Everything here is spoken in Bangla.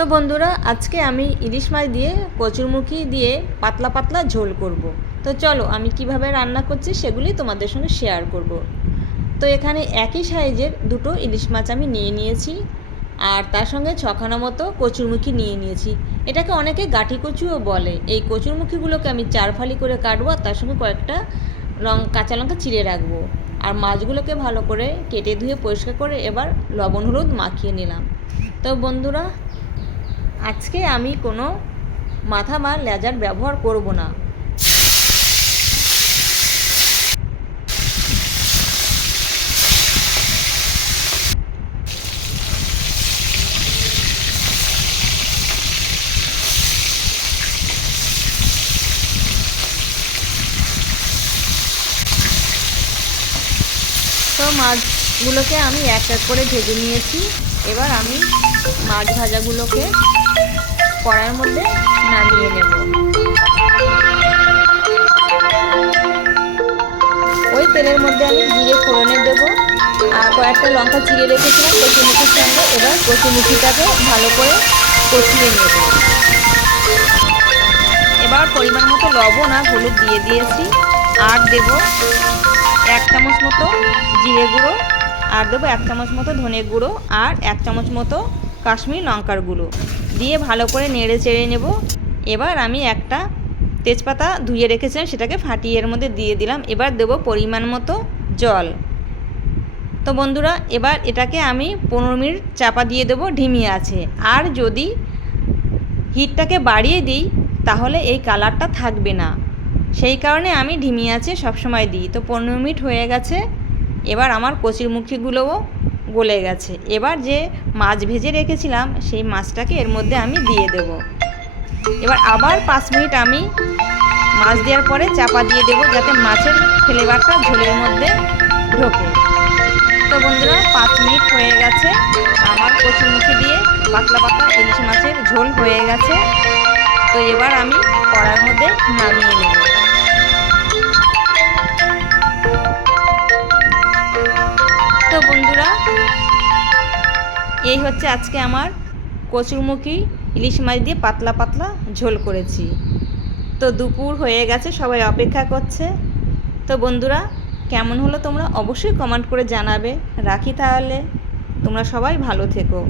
তো বন্ধুরা, আজকে আমি ইলিশ মাছ দিয়ে কচুরমুখী দিয়ে পাতলা পাতলা ঝোল করব। তো চলো আমি কিভাবে রান্না করছি সেগুলি তোমাদের সঙ্গে শেয়ার করব। তো এখানে একই সাইজের দুটো ইলিশ মাছ আমি নিয়ে নিয়েছি, আর তার সঙ্গে ছখানা মতো কচুরমুখী নিয়ে নিয়েছি। এটাকে অনেকে গাঁঠি কচুও বলে। এই কচুরমুখীগুলোকে আমি 4 ফালি করে কাটবো, আর তার সঙ্গে কয়েকটা কাঁচা লঙ্কা চিড়ে রাখবো। আর মাছগুলোকে ভালো করে কেটে ধুয়ে পরিষ্কার করে এবার লবণ হলুদ মাখিয়ে নিলাম। তো বন্ধুরা, আজকে আমি কোনো মাথা বা লেজার ব্যবহার করব না। তো মাছগুলোকে আমি এক এক করে ভেজে নিয়েছি। এবার আমি মাছ ভাজাগুলোকে কড়াইয়ের মধ্যে নামিয়ে নেব। ওই তেলের মধ্যে আমি জিরে ফোড়নে দেবো, আর কয়েকটা লঙ্কা চিড়ে রেখেছিলাম কচুরমুখির সঙ্গে। এবার কচুরমুখিটাকে ভালো করে কষিয়ে নেব। এবার পরিমাণ মতো লবণ আর হলুদ দিয়ে দিয়েছি, আর দেব 1 চামচ মতো জিরে গুঁড়ো, আর দেবো 1 চামচ মতো ধনে গুঁড়ো, আর 1 চামচ মতো কাশ্মীরি লঙ্কার গুঁড়ো দিয়ে ভালো করে নেড়ে চেড়ে নেব। এবার আমি একটা তেজপাতা ধুয়ে রেখেছিলাম, সেটাকে ফাটিয়ে এর মধ্যে দিয়ে দিলাম। এবার দেব পরিমাণ মতো জল। তো বন্ধুরা, এবার এটাকে আমি 15 মিনিট চাপা দিয়ে দেবো ঢিমি আছে। আর যদি হিটটাকে বাড়িয়ে দিই তাহলে এই কালারটা থাকবে না, সেই কারণে আমি ঢিমি আছে সবসময় দিই। তো 15 মিনিট হয়ে গেছে। এবার আমার কচুরমুখীগুলোও গলে গেছে। এবার যে মাছ ভেজে রেখেছিলাম সেই মাছটাকে এর মধ্যে আমি দিয়ে দেব। এবার আবার 5 মিনিট আমি মাছ দেওয়ার পরে চাপা দিয়ে দেবো, যাতে মাছের ফ্লেভারটা ঝোলের মধ্যে ঢোকে। তো বন্ধুরা, 5 মিনিট হয়ে গেছে। আমার কচুরমুখী দিয়ে পাতলা পাতলা ইলিশ মাছের ঝোল হয়ে গেছে। তো এবার আমি কড়াইয়ের মধ্যে নামিয়ে নেব। তো বন্ধুরা, এই হচ্ছে আজকে আমার কচুরমুখী ইলিশ মাছ দিয়ে পাতলা পাতলা ঝোল করেছি। তো দুপুর হয়ে গেছে, সবাই অপেক্ষা করছে। তো বন্ধুরা, কেমন হলো তোমরা অবশ্যই কমেন্ট করে জানাবে। রাখি তাহলে, তোমরা সবাই ভালো থেকো।